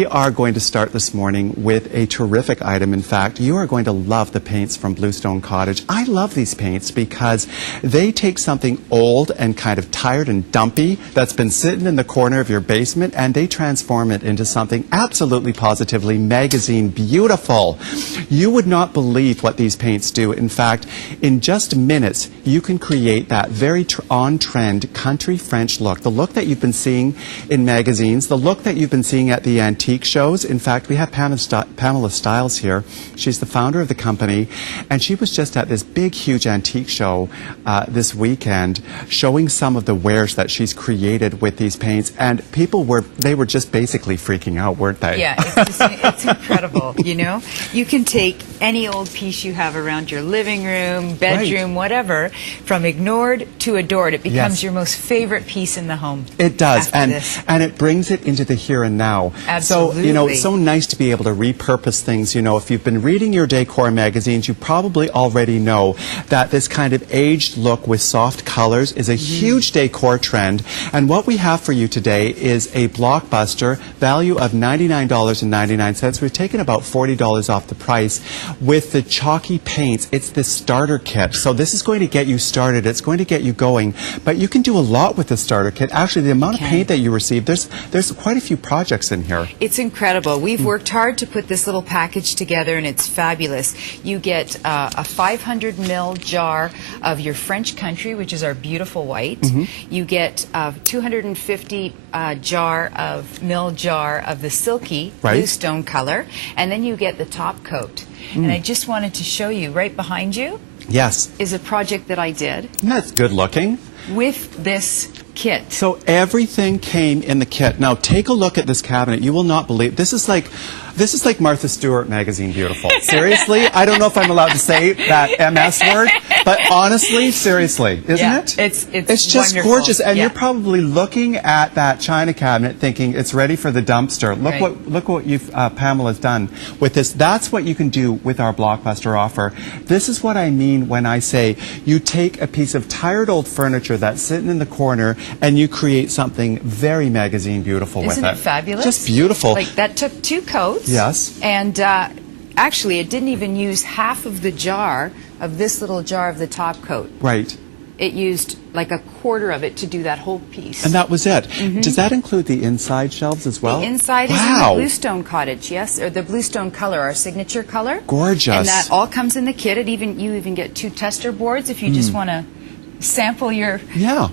We are going to start this morning with a terrific item. In fact, you are going to love the paints from Bluestone Cottage. I love these paints because they take something old and kind of tired and dumpy that's been sitting in the corner of your basement, and they transform it into something absolutely positively magazine beautiful. You would not believe what these paints do. In fact, in just minutes, you can create that very on-trend country French look, the look that you've been seeing in magazines, the look that you've been seeing at the antique shows. In fact, we have Pamela Stiles here. She's the founder of the company, and she was just at this big, huge antique show this weekend, showing some of the wares that she's created with these paints, and people were just basically freaking out, weren't they? Yeah, it's incredible. You know, you can take any old piece you have around your living room, bedroom, whatever, from ignored to adored. It becomes your most favorite piece in the home. It does, and it brings it into the here and now. Absolutely. So, you know, it's so nice to be able to repurpose things. You know, if you've been reading your decor magazines, you probably already know that this kind of aged look with soft colors is a huge decor trend. And what we have for you today is a blockbuster value of $99.99. We've taken about $40 off the price with the chalky paints. It's the starter kit. So this is going to get you started. It's going to get you going. But you can do a lot with the starter kit. Actually, the amount of paint that you receive, there's quite a few projects in here. It's incredible. We've worked hard to put this little package together, and it's fabulous. You get a 500 ml jar of your French Country, which is our beautiful white. You get a 250 ml jar of the silky Bluestone color, and then you get the top coat. And I just wanted to show you, right behind you is a project that I did. That's good looking. With this kit. So everything came in the kit. Now take a look at this cabinet. You will not believe this is like Martha Stewart magazine beautiful. Seriously, I don't know if I'm allowed to say that MS word, but honestly, seriously, isn't it? It's just wonderful. gorgeous, and you're probably looking at that china cabinet thinking it's ready for the dumpster. Look what you've Pamela's done with this. That's what you can do with our blockbuster offer. This is what I mean when I say you take a piece of tired old furniture that's sitting in the corner and you create something very magazine beautiful with it. Isn't it fabulous? Just beautiful. Like, that took 2 coats. Yes. And actually, it didn't even use half of the jar of this little jar of the top coat. Right. It used like a quarter of it to do that whole piece. And that was it. Does that include the inside shelves as well? The inside is in the Bluestone Cottage, yes, or the Bluestone color, our signature color. Gorgeous. And that all comes in the kit. You even get 2 tester boards if you just want to sample your... Yeah.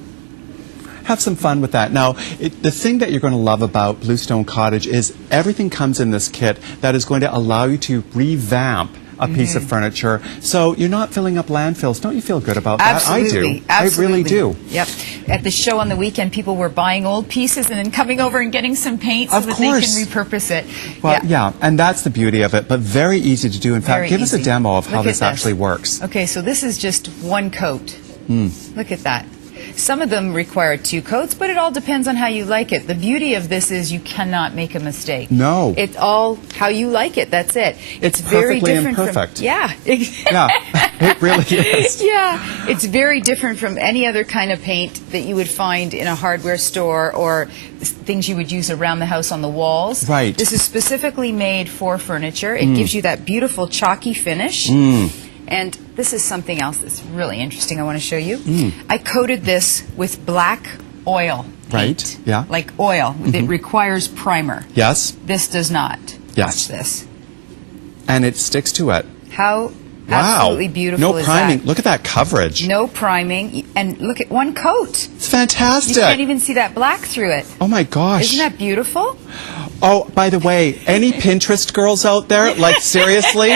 Have some fun with that. Now, the thing that you're going to love about Bluestone Cottage is everything comes in this kit that is going to allow you to revamp a piece of furniture, so you're not filling up landfills. Don't you feel good about that? Absolutely. I do. I really do. Yep. At the show on the weekend, people were buying old pieces and then coming over and getting some paint so that they can repurpose it. Well, yeah, and that's the beauty of it, but very easy to do. In fact, give us a demo of how this actually works. Okay, so this is just 1 coat. Look at that. Some of them require 2 coats, but it all depends on how you like it. The beauty of this is you cannot make a mistake. No. It's all how you like it. That's it. It's very perfectly different imperfect. Yeah. Yeah, it really is. Yeah. It's very different from any other kind of paint that you would find in a hardware store or things you would use around the house on the walls. Right. This is specifically made for furniture. It gives you that beautiful chalky finish. And this is something else that's really interesting I want to show you. I coated this with black oil paint. Right, yeah. Like oil. It requires primer. Yes. This does not. Yes. Watch this. And it sticks to it. How absolutely beautiful is that? No priming. That? Look at that coverage. No priming. And look at 1 coat. It's fantastic. You can't even see that black through it. Oh, my gosh. Isn't that beautiful? Oh, by the way, any Pinterest girls out there, like seriously?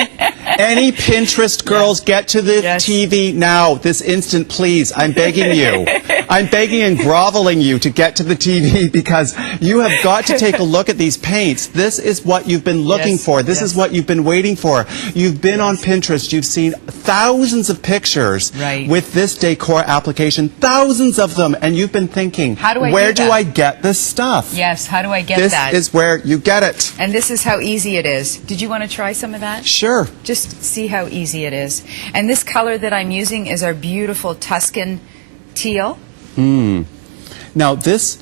Any Pinterest girls, get to the TV now, this instant, please. I'm begging you. I'm begging and groveling you to get to the TV because you have got to take a look at these paints. This is what you've been looking for. This is what you've been waiting for. You've been on Pinterest. You've seen thousands of pictures with this decor application, thousands of them, and you've been thinking, where do I get this stuff? Yes, how do I get that? This is where you get it. And this is how easy it is. Did you want to try some of that? Sure. Just see how easy it is. And this color that I'm using is our beautiful Tuscan teal. Now this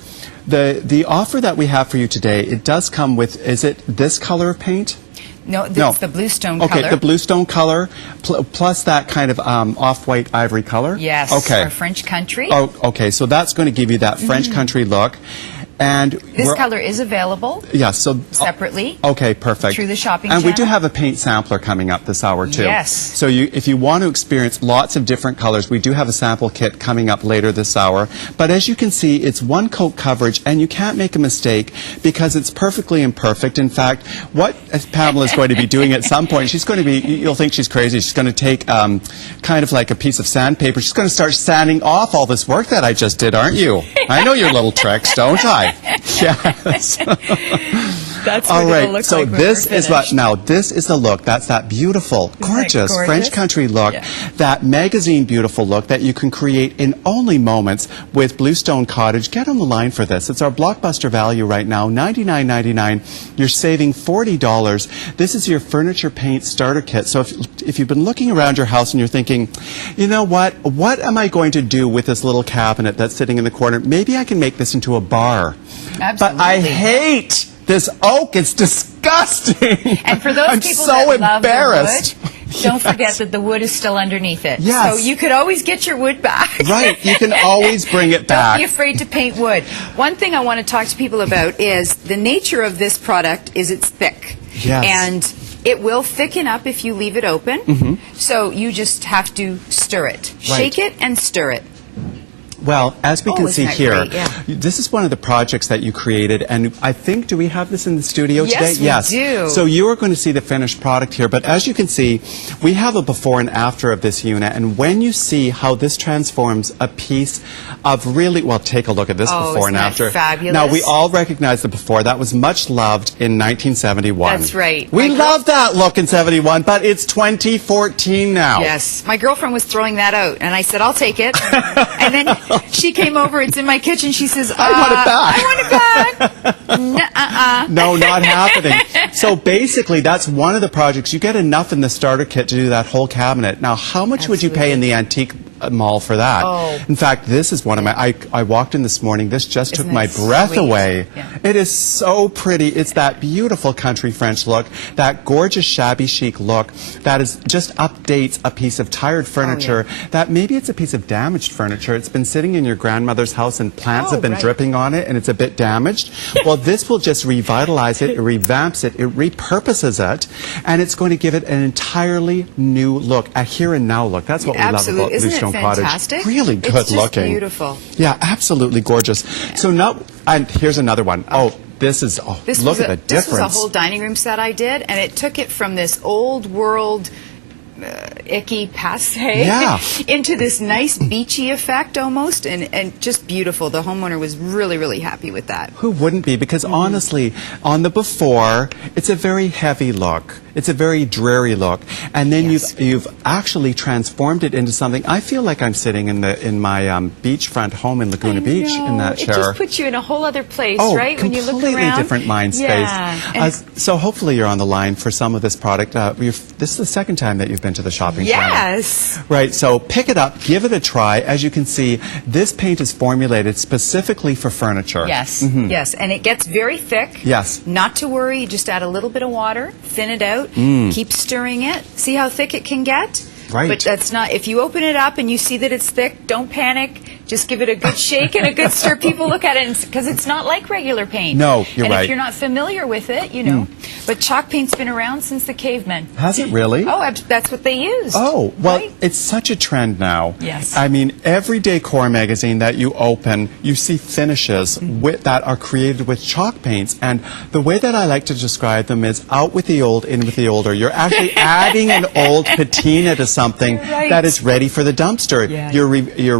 The offer that we have for you today, it does come with, is it this color of paint? No, it's the Bluestone color. Okay, the Bluestone color, plus that kind of off-white ivory color? Yes, okay. our French country. Oh, okay, so that's going to give you that French country look. And this color is available separately. Okay, perfect. Through the shopping And we channel. do have a paint sampler coming up this hour, too. Yes. So if you want to experience lots of different colors, we do have a sample kit coming up later this hour. But as you can see, it's one coat coverage, and you can't make a mistake because it's perfectly imperfect. In fact, what Pamela is going to be doing at some point, she's going to be, you'll think she's crazy, she's going to take kind of like a piece of sandpaper. She's going to start sanding off all this work that I just did, aren't you? I know your little tricks, don't I? Yes. That's all what right. it'll look So like when this we're is what now. This is the look. That's that beautiful, gorgeous French country look. Yeah. That magazine beautiful look that you can create in only moments with Bluestone Cottage. Get on the line for this. It's our blockbuster value right now, $99.99. You're saving $40. This is your furniture paint starter kit. So if you've been looking around your house and you're thinking, you know what am I going to do with this little cabinet that's sitting in the corner? Maybe I can make this into a bar. Absolutely. But I hate this oak. It's disgusting. And for those I'm people so that love embarrassed. the wood, don't forget that the wood is still underneath it. Yes. So you could always get your wood back. Right. You can always bring it back. Don't be afraid to paint wood. One thing I want to talk to people about is the nature of this product is it's thick. Yes. And it will thicken up if you leave it open. So you just have to stir it. Right. Shake it and stir it. Well, as we can see isn't that here, great? Yeah. this is one of the projects that you created, and I think, do we have this in the studio today? Yes, we do. So you are going to see the finished product here, but as you can see, we have a before and after of this unit, and when you see how this transforms a piece of really, well, take a look at this before and after. Fabulous? Now, we all recognize the before. That was much loved in 1971. That's right. We loved that look in 71, but it's 2014 now. Yes. My girlfriend was throwing that out, and I said, I'll take it. And then she came over, it's in my kitchen, she says, I want it back. I want it back. No, not happening. So basically, that's one of the projects. You get enough in the starter kit to do that whole cabinet. Now, how much would you pay in the antique mall for that? Oh. In fact, this is one of my, I walked in this morning, this just took Isn't my it breath sweet? away. Yeah. It is so pretty. It's that beautiful country French look, that gorgeous shabby chic look that is just updates a piece of tired furniture that maybe it's a piece of damaged furniture. It's been sitting in your grandmother's house and plants have been dripping on it and it's a bit damaged. Well, this will just revitalize it, it revamps it, it repurposes it, and it's going to give it an entirely new look, a here and now look. That's what we love about Bluestone Cottage. Fantastic? Really good it's just looking. Beautiful. Yeah, absolutely gorgeous. Yeah. So now, and here's another one. Oh, this is, look at the difference. This was a whole dining room set I did, and it took it from this old world icky passe into this nice beachy effect almost, and just beautiful. The homeowner was really, really happy with that. Who wouldn't be? Because honestly, on the before, it's a very heavy look. It's a very dreary look, and then you've actually transformed it into something. I feel like I'm sitting in my beachfront home in Laguna Beach in that chair. It just puts you in a whole other place, right? When you look around. Completely different mind space. Yeah. So hopefully you're on the line for some of this product. This is the second time that you've been to the shopping channel. Yes. Right. So pick it up, give it a try. As you can see, this paint is formulated specifically for furniture. Yes. Yes, and it gets very thick. Yes. Not to worry. You just add a little bit of water, thin it out. Keep stirring it. See how thick it can get? Right. But that's not, if you open it up and you see that it's thick, don't panic. Just give it a good shake and a good stir. People look at it because it's not like regular paint. No, you're right. And if you're not familiar with it, you know. But chalk paint's been around since the cavemen. Has it really? Oh, that's what they used. Oh, well, right? It's such a trend now. Yes. I mean, every decor magazine that you open, you see finishes that are created with chalk paints. And the way that I like to describe them is out with the old, in with the older. You're actually adding an old patina to something that is ready for the dumpster. Yeah. You're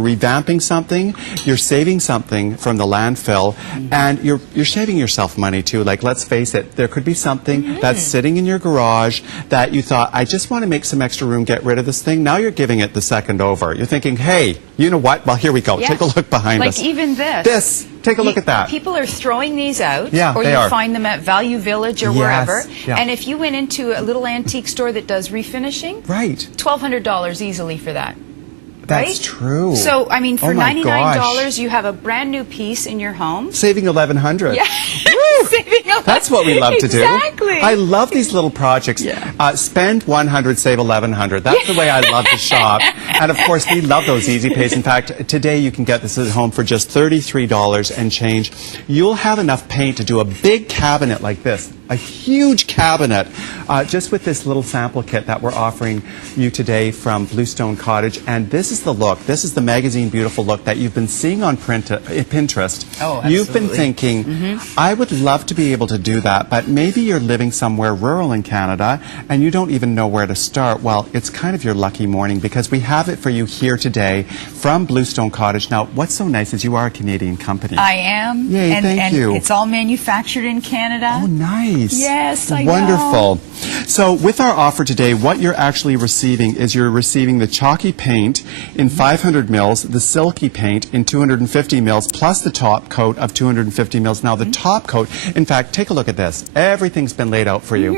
revamping something, you're saving something from the landfill, and you're saving yourself money too. Like, let's face it, there could be something that's sitting in your garage that you thought, I just want to make some extra room, get rid of this thing. Now you're giving it the second over. You're thinking, hey, you know what? Well, here we go. Yeah. Take a look behind us. Like even this. This. Take a look at that. People are throwing these out, Yeah, or they you are. find them at Value Village or wherever. Yeah. And if you went into a little antique store that does refinishing, Right. $1,200 easily for that. That's right? true. So, I mean, for Oh my $99, gosh. you have a brand new piece in your home. Saving $1,100. Yeah. That's what we love to do. Exactly. I love these little projects. Yeah. Spend $100, save $1,100. That's the way I love to shop. And of course, we love those easy pays. In fact, today you can get this at home for just $33 and change. You'll have enough paint to do a big cabinet like this. A huge cabinet, just with this little sample kit that we're offering you today from Bluestone Cottage. And this is the look. This is the magazine beautiful look that you've been seeing on Pinterest. Oh, absolutely. You've been thinking, I would love to be able to do that, but maybe you're living somewhere rural in Canada and you don't even know where to start. Well, it's kind of your lucky morning because we have it for you here today from Bluestone Cottage. Now, what's so nice is you are a Canadian company. I am. Yay, thank you. And it's all manufactured in Canada. Oh, nice. Yes, I know. Wonderful. So with our offer today, what you're actually receiving is you're receiving the chalky paint in 500 mils, the silky paint in 250 mils, plus the top coat of 250 mils. Now, the top coat, in fact, take a look at this. Everything's been laid out for you.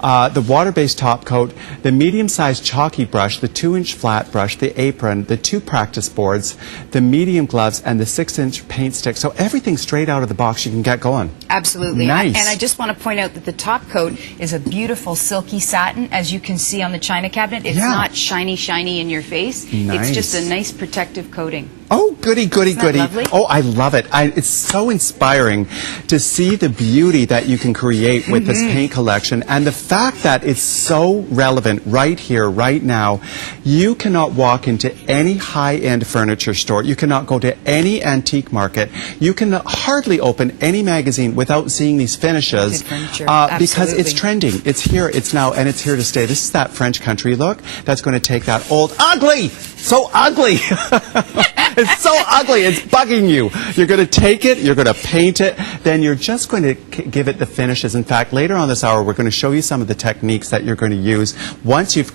The water-based top coat, the medium-sized chalky brush, the 2-inch flat brush, the apron, the 2 practice boards, the medium gloves, and the 6-inch paint stick. So everything straight out of the box. You can get going. Absolutely. Nice. And I just want to point out that the top coat is a beautiful silky satin, as you can see on the china cabinet. It's not shiny in your face. Nice. It's just a nice protective coating. Oh, goody, goody, Isn't that goody. lovely? Oh, I love it. It's so inspiring to see the beauty that you can create with this paint collection and the fact that it's so relevant right here, right now. You cannot walk into any high-end furniture store. You cannot go to any antique market. You can hardly open any magazine without seeing these finishes because it's trending. It's here, it's now, and it's here to stay. This is that French country look that's going to take that old, ugly, so ugly. It's so ugly, it's bugging you. You're going to take it, you're going to paint it, then you're just going to give it the finishes. In fact, later on this hour, we're going to show you some of the techniques that you're going to use once you've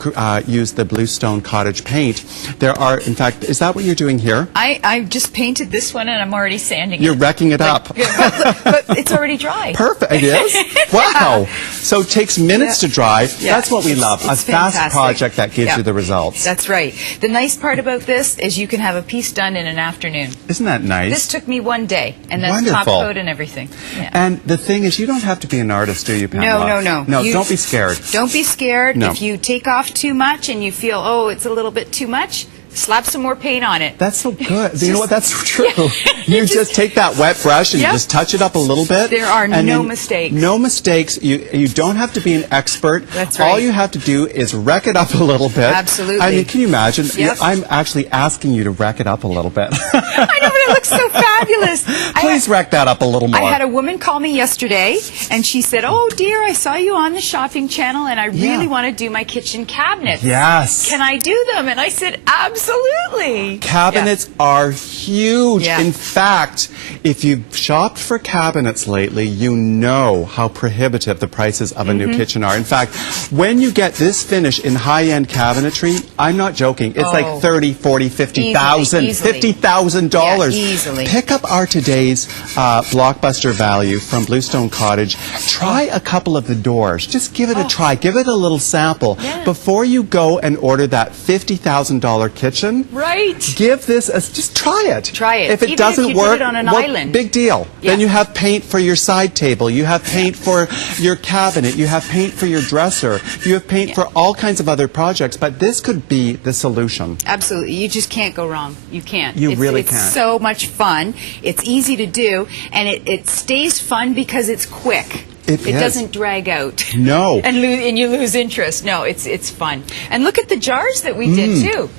used the Bluestone Cottage paint. There are, in fact, is that what you're doing here? I just painted this one and I'm already sanding it. You're wrecking it up. But it's already dry. Perfect, it is? Wow. So it takes minutes to dry. That's what we love, a fast project that gives you the results. That's right. The nice part about this is you can have a piece done in an afternoon. Isn't that nice? This took me one day, and that's Wonderful. top coat and everything. Yeah. And the thing is, you don't have to be an artist, do you, Pamela? No. No, don't be scared. Don't be scared. No. If you take off too much and you feel, oh, it's a little bit too much, slap some more paint on it. That's so good. You know what? That's true. You just take that wet brush and you just touch it up a little bit. There are no mistakes. No mistakes. You don't have to be an expert. That's right. All you have to do is wreck it up a little bit. Absolutely. I mean, can you imagine? Yep. I'm actually asking you to wreck it up a little bit. I know, but it looks so fabulous. Please wreck that up a little more. I had a woman call me yesterday, and she said, oh, dear, I saw you on the shopping channel, and I really want to do my kitchen cabinets. Yes. Can I do them? And I said, absolutely. Cabinets are huge. Yeah. In fact, if you've shopped for cabinets lately, you know how prohibitive the prices of a new kitchen are. In fact, when you get this finish in high-end cabinetry, I'm not joking, it's like $30,000, $40,000, $50,000, $50,000. Yeah, easily. Pick up our today's blockbuster value from Bluestone Cottage. Try a couple of the doors. Just give it a try. Give it a little sample. Yeah. Before you go and order that $50,000 kitchen, Right. give this just try it. Try it. If it Even doesn't if you work, did it on an well, island. big deal. Yeah. Then you have paint for your side table. You have paint for your cabinet. You have paint for your dresser. You have paint for all kinds of other projects. But this could be the solution. Absolutely. You just can't go wrong. You can't. You really it's can't. So much fun. It's easy to do, and it stays fun because it's quick. It is. Doesn't drag out. No. And you lose interest. No, it's fun. And look at the jars that we did too.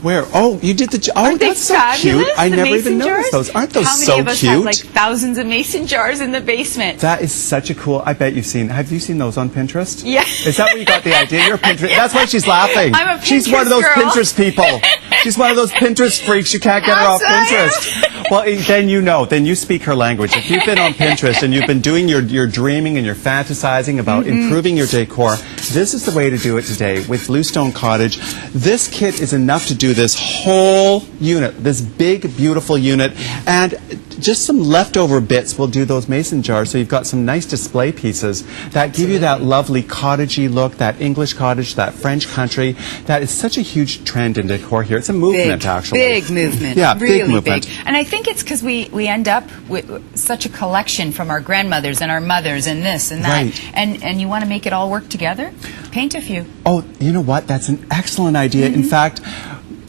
Where? Oh, you did the... Oh, Aren't they that's so fabulous? cute. I the never mason even jars? noticed those. Aren't those How many so of us cute? have like thousands of mason jars in the basement? That is such a cool... I bet you've seen... Have you seen those on Pinterest? Yeah. Is that where you got the idea? You're a Pinterest... That's why she's laughing. I'm a Pinterest She's one of those girl. Pinterest people. She's one of those Pinterest freaks. You can't get her off Absolutely. Pinterest. Well, then you know. Then you speak her language. If you've been on Pinterest and you've been doing your dreaming and you're fantasizing about improving your decor, this is the way to do it today with Bluestone Cottage. This kit is enough to do this whole unit, this big, beautiful unit, and just some leftover bits will do those mason jars, so you've got some nice display pieces that give you that lovely cottagey look, that English cottage, that French country. That is such a huge trend in decor here. It's a movement, actually. Big movement. Yeah, really big movement. Big. And I think it's because we end up with such a collection from our grandmothers and our mothers and this and that. Right. And you want to make it all work together? Paint a few. Oh, you know what? That's an excellent idea. In fact,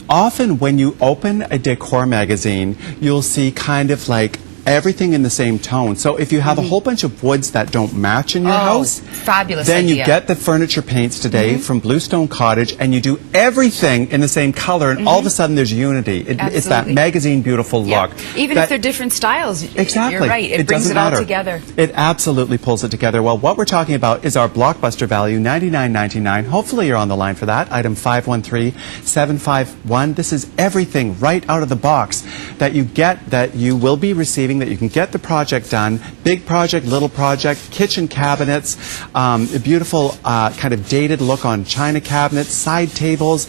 often when you open a decor magazine, you'll see kind of like everything in the same tone. So if you have a whole bunch of woods that don't match in your house, fabulous then idea. you get the furniture paints today from Bluestone Cottage and you do everything in the same color, and all of a sudden there's unity. It's that magazine beautiful look. Even if they're different styles, exactly. You're right. It brings doesn't it all matter. together. It absolutely pulls it together. Well, what we're talking about is our blockbuster value, $99.99. Hopefully you're on the line for that. Item 513751. This is everything right out of the box that you get, that you will be receiving, that you can get the project done. Big project, little project, kitchen cabinets, a beautiful kind of dated look on china cabinets, side tables,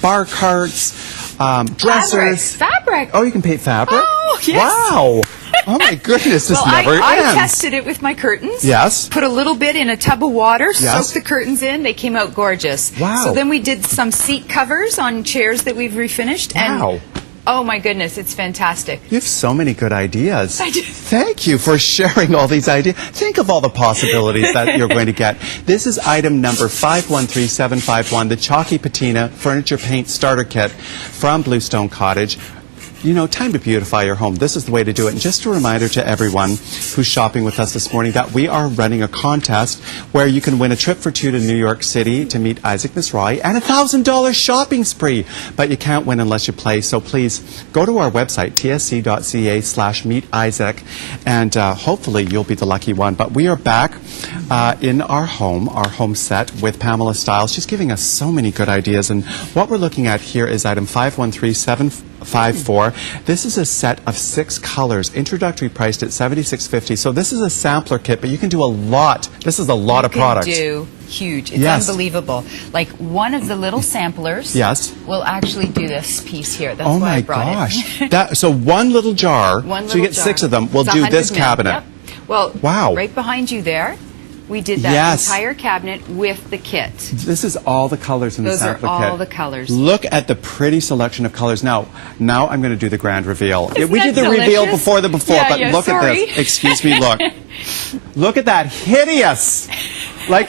bar carts, dressers. Fabric. Oh, you can paint fabric? Oh, yes. Wow. Oh my goodness, this never ends. I tested it with my curtains. Yes. Put a little bit in a tub of water, Yes. soaked the curtains in. They came out gorgeous. Wow. So then we did some seat covers on chairs that we've refinished. Wow. And oh my goodness, it's fantastic. You have so many good ideas. I do. Thank you for sharing all these ideas. Think of all the possibilities that you're going to get. This is item number 513751, the Chalky Patina Furniture Paint Starter Kit from Bluestone Cottage. You know, time to beautify your home. This is the way to do it. And just a reminder to everyone who's shopping with us this morning that we are running a contest where you can win a trip for two to New York City to meet Isaac Misrai and a $1,000 shopping spree. But you can't win unless you play. So please go to our website, tsc.ca/meetisaac, and hopefully you'll be the lucky one. But we are back in our home set with Pamela Stiles. She's giving us so many good ideas. And what we're looking at here is item 513754. This is a set of 6 colors, introductory priced at $76.50. So this is a sampler kit, but you can do a lot. This is a lot of products. You can do huge. It's unbelievable. Like one of the little samplers will actually do this piece here. That's oh why my I brought gosh. it. So one little jar, One so you little get jar. 6 of them, will It's do 100 this mil. cabinet. Yep. Well, wow. Right behind you there, we did that entire cabinet with the kit. This is all the colors in the sampler kit. Those are all the colors. Look at the pretty selection of colors. Now I'm going to do the grand reveal. Isn't we that did the delicious? reveal before, but look sorry. at this. Excuse me, look. Look at that. Hideous. Like,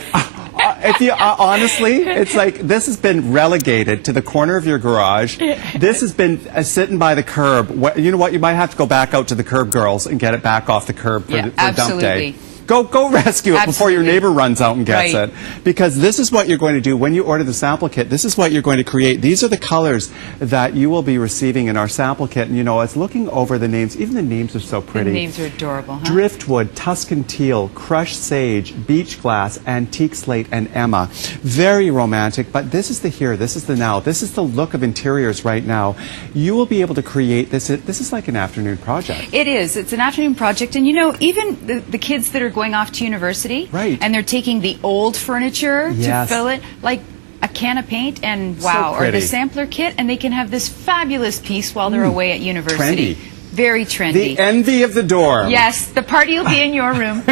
if you honestly, it's like this has been relegated to the corner of your garage. This has been sitting by the curb. You know what? You might have to go back out to the curb, girls, and get it back off the curb for dump day. Go rescue it before your neighbor runs out and gets it. Because this is what you're going to do when you order the sample kit. This is what you're going to create. These are the colors that you will be receiving in our sample kit. And you know, I was looking over the names. Even the names are so pretty. The names are adorable, huh? Driftwood, Tuscan Teal, Crushed Sage, Beach Glass, Antique Slate, and Emma. Very romantic, but this is the here, this is the now. This is the look of interiors right now. You will be able to create this. This is like an afternoon project. It is. It's an afternoon project. And you know, even the kids that are going off to university, and they're taking the old furniture to fill it, like a can of paint and wow, or the sampler kit, and they can have this fabulous piece while they're away at university. Trendy. Very trendy. The envy of the dorm. Yes, the party will be in your room.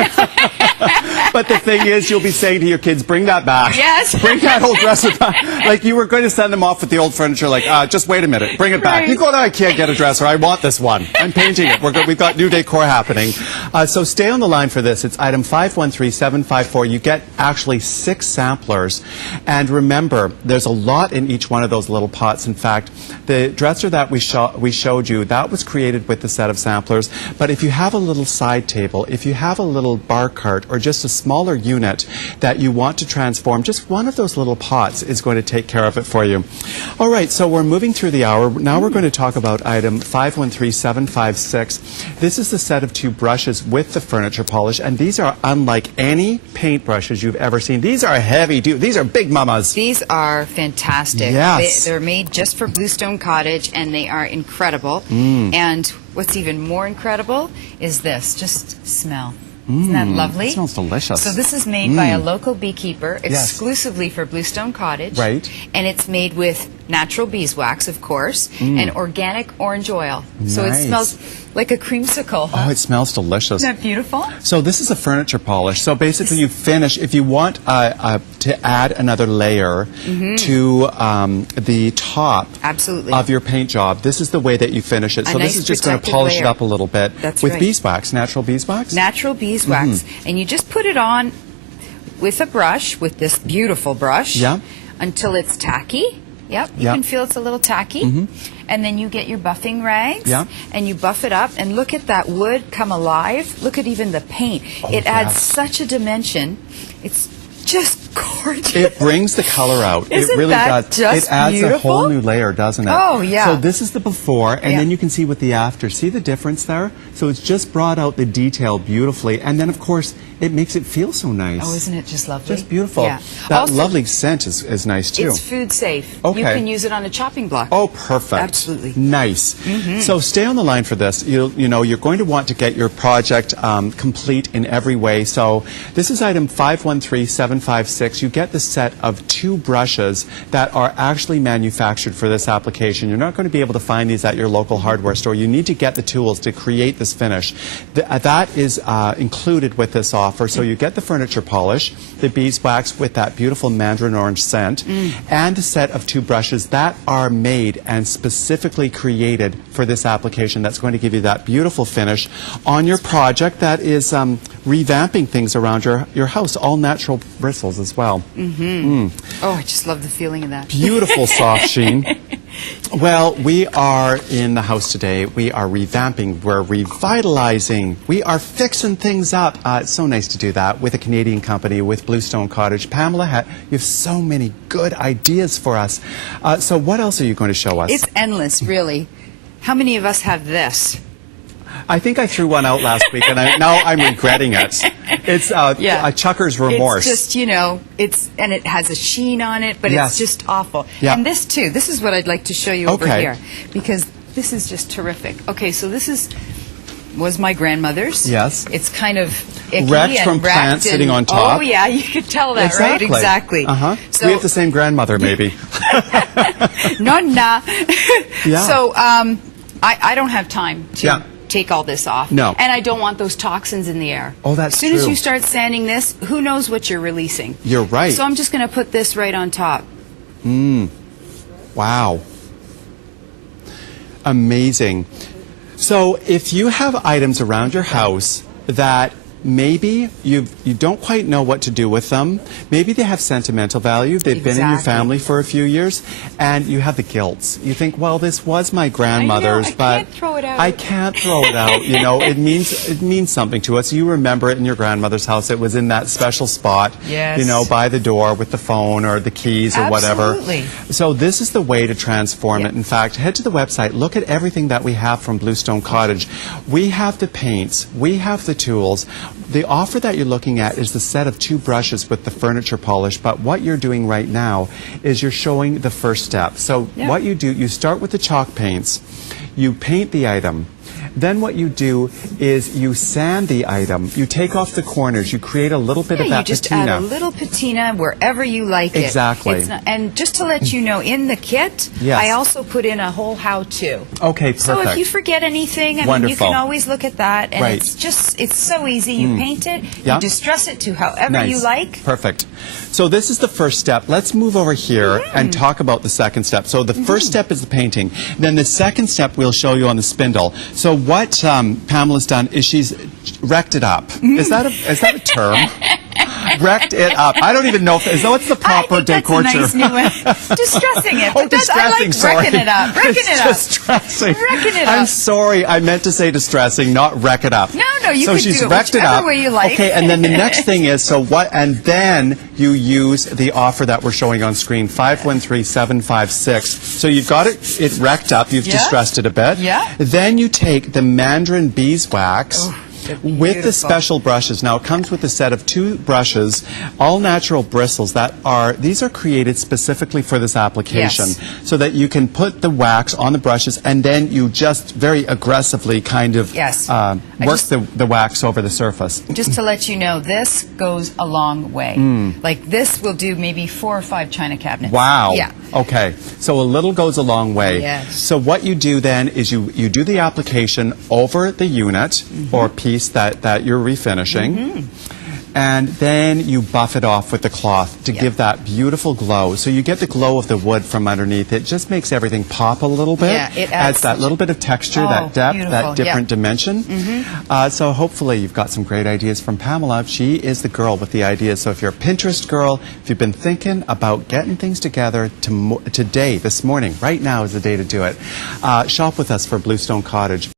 But the thing is, you'll be saying to your kids, bring that back. Yes. Bring that old dresser back. Like you were going to send them off with the old furniture, like, just wait a minute, bring it back. You go to IKEA, get a dresser. I want this one. I'm painting it. We've got new decor happening. So stay on the line for this. It's item 513754. You get actually 6 samplers. And remember, there's a lot in each one of those little pots. In fact, the dresser that we showed you, that was created with the set of samplers. But if you have a little side table, if you have a little bar cart, or just a smaller unit that you want to transform, just one of those little pots is going to take care of it for you. All right, so we're moving through the hour. Now we're going to talk about item 513756. This is the set of 2 brushes with the furniture polish, and these are unlike any paint brushes you've ever seen. These are heavy duty. These are big mamas. These are fantastic. Yes. They're made just for Bluestone Cottage, and they are incredible. And what's even more incredible is this. Just smell. Isn't that lovely? It smells delicious. So this is made by a local beekeeper exclusively for Bluestone Cottage. Right. And it's made with natural beeswax, of course, and organic orange oil. So it smells like a creamsicle. Huh? Oh, it smells delicious. Isn't that beautiful? So this is a furniture polish. So basically you finish, if you want to add another layer to the top of your paint job, this is the way that you finish it. So this is just going to polish it up a little bit with beeswax, natural beeswax? Natural beeswax. And you just put it on with a brush, with this beautiful brush, until it's tacky. Yep, you can feel it's a little tacky. And then you get your buffing rags and you buff it up, and look at that wood come alive. Look at even the paint. It adds such a dimension. It's just gorgeous. It brings the color out. Isn't it really that does. Just it adds beautiful? a whole new layer, doesn't it? Oh, yeah. So this is the before, and then you can see with the after. See the difference there? So it's just brought out the detail beautifully, and then of course it makes it feel so nice. Oh, isn't it just lovely? Just beautiful. Yeah. That Also, lovely scent is nice too. It's food safe. Okay. You can use it on a chopping block. Oh, perfect. Absolutely. Nice. So stay on the line for this. You know, you're going to want to get your project complete in every way. So this is item 513756. You get the set of 2 brushes that are actually manufactured for this application. You're not going to be able to find these at your local hardware store. You need to get the tools to create this finish. That is included with this offer. So you get the furniture polish, the beeswax with that beautiful mandarin orange scent, and the set of 2 brushes that are made and specifically created for this application that's going to give you that beautiful finish on your project that is revamping things around your house, all natural bristles as well. Oh, I just love the feeling of that. Beautiful soft sheen. Well, we are in the house today. We are revamping. We're revitalizing. We are fixing things up. It's so nice to do that with a Canadian company, with Bluestone Cottage. Pamela, you have so many good ideas for us. So what else are you going to show us? It's endless, really. How many of us have this? I think I threw one out last week, and now I'm regretting it. It's a chucker's remorse. It's just, you know, and it has a sheen on it, but it's just awful. And this, too, this is what I'd like to show you over here, because this is just terrific. Okay, so this was my grandmother's. Yes. It's kind of icky wrecked from plants sitting on top. Oh, yeah, you could tell that, right? Exactly. So we have the same grandmother, maybe. Nonna. So I don't have time to take all this off. No. And I don't want those toxins in the air. Oh, that's true. As soon as you start sanding this, who knows what you're releasing. You're right. So I'm just going to put this right on top. Wow. Amazing. So if you have items around your house that maybe you don't quite know what to do with them, maybe they have sentimental value, they've been in your family for a few years, and you have the guilt. You think, well, this was my grandmother's, but I can't throw it out. I can't throw it out. You know, it means something to us. You remember it in your grandmother's house. It was in that special spot, you know, by the door with the phone or the keys or whatever. Absolutely. So this is the way to transform it. In fact, head to the website, look at everything that we have from Bluestone Cottage. We have the paints, we have the tools. The offer that you're looking at is the set of 2 brushes with the furniture polish, but what you're doing right now is you're showing the first step. So what you do, you start with the chalk paints, you paint the item. Then what you do is you sand the item. You take off the corners. You create a little bit of that you just patina. add a little patina wherever you like it. Exactly. And just to let you know, in the kit, I also put in a whole how-to. Okay, perfect. So if you forget anything, I mean, you can always look at that. And it's so easy. You paint it, you distress it to however you like. Perfect. So this is the first step. Let's move over here and talk about the second step. So the first step is the painting. Then the second step we'll show you on the spindle. So what Pamela's done is she's wrecked it up. Is that a term? Wrecked it up. I don't even know if what's the proper decor term. That's a nice new one. Distressing it. But distressing, I like wrecking it up. Wrecking it up. Distressing. Wrecking it up. I'm sorry. I meant to say distressing, not wreck it up. No, you so could she's do it wrecked whichever it up. way you like. Okay, and then the next thing is, and then you use the offer that we're showing on screen, 513756. So you've got it wrecked up. You've distressed it a bit. Yeah. Then you take the mandarin beeswax. With the beautiful. special brushes, now it comes with a set of 2 brushes, all natural bristles these are created specifically for this application, Yes. so that you can put the wax on the brushes and then you just very aggressively kind of Yes. work the wax over the surface. Just to let you know, this goes a long way. Like this will do maybe 4 or 5 china cabinets. Wow. Yeah. Okay. So a little goes a long way. Yes. So what you do then is you do the application over the unit or piece that you're refinishing. And then you buff it off with the cloth to give that beautiful glow. So you get the glow of the wood from underneath. It just makes everything pop a little bit. Yeah, it adds that little bit of texture, that depth, beautiful. that different dimension. So hopefully you've got some great ideas from Pamela. She is the girl with the ideas. So if you're a Pinterest girl, if you've been thinking about getting things together today, this morning, right now is the day to do it. Shop with us for Bluestone Cottage.